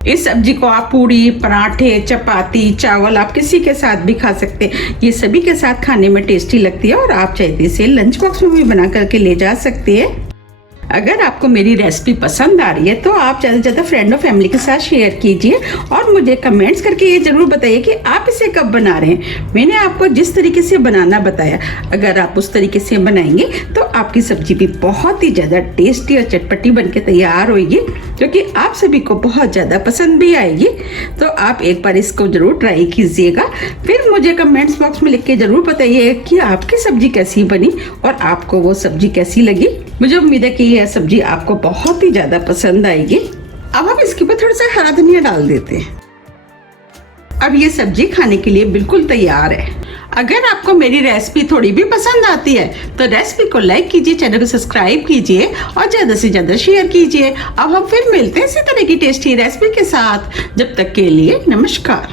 इस सब्जी को आप पूरी, पराठे, चपाती, चावल आप किसी के साथ भी खा सकते हैं। ये सभी के साथ खाने में टेस्टी लगती है और आप चाहते इसे लंच बॉक्स में भी बना करके ले जा सकते हैं। अगर आपको मेरी रेसिपी पसंद आ रही है तो आप ज़्यादा से ज़्यादा फ्रेंड और फैमिली के साथ शेयर कीजिए और मुझे कमेंट्स करके ये ज़रूर बताइए कि आप इसे कब बना रहे हैं। मैंने आपको जिस तरीके से बनाना बताया, अगर आप उस तरीके से बनाएंगे तो आपकी सब्जी भी बहुत ही ज़्यादा टेस्टी और चटपटी बन के तैयार होगी, जो कि आप सभी को बहुत ज़्यादा पसंद भी आएगी। तो आप एक बार इसको ज़रूर ट्राई कीजिएगा, फिर मुझे कमेंट्स बॉक्स में लिख के ज़रूर बताइए कि आपकी सब्जी कैसी बनी और आपको वो सब्जी कैसी लगी। मुझे उम्मीद है कि यह सब्जी आपको बहुत ही ज्यादा पसंद आएगी। अब हम इसके ऊपर थोड़ा सा हरा धनिया डाल देते हैं। अब ये सब्जी खाने के लिए बिल्कुल तैयार है। अगर आपको मेरी रेसिपी थोड़ी भी पसंद आती है तो रेसिपी को लाइक कीजिए, चैनल को सब्सक्राइब कीजिए और ज्यादा से ज्यादा शेयर कीजिए। अब हम फिर मिलते हैं इसी तरह की टेस्टी रेसिपी के साथ। जब तक के लिए नमस्कार।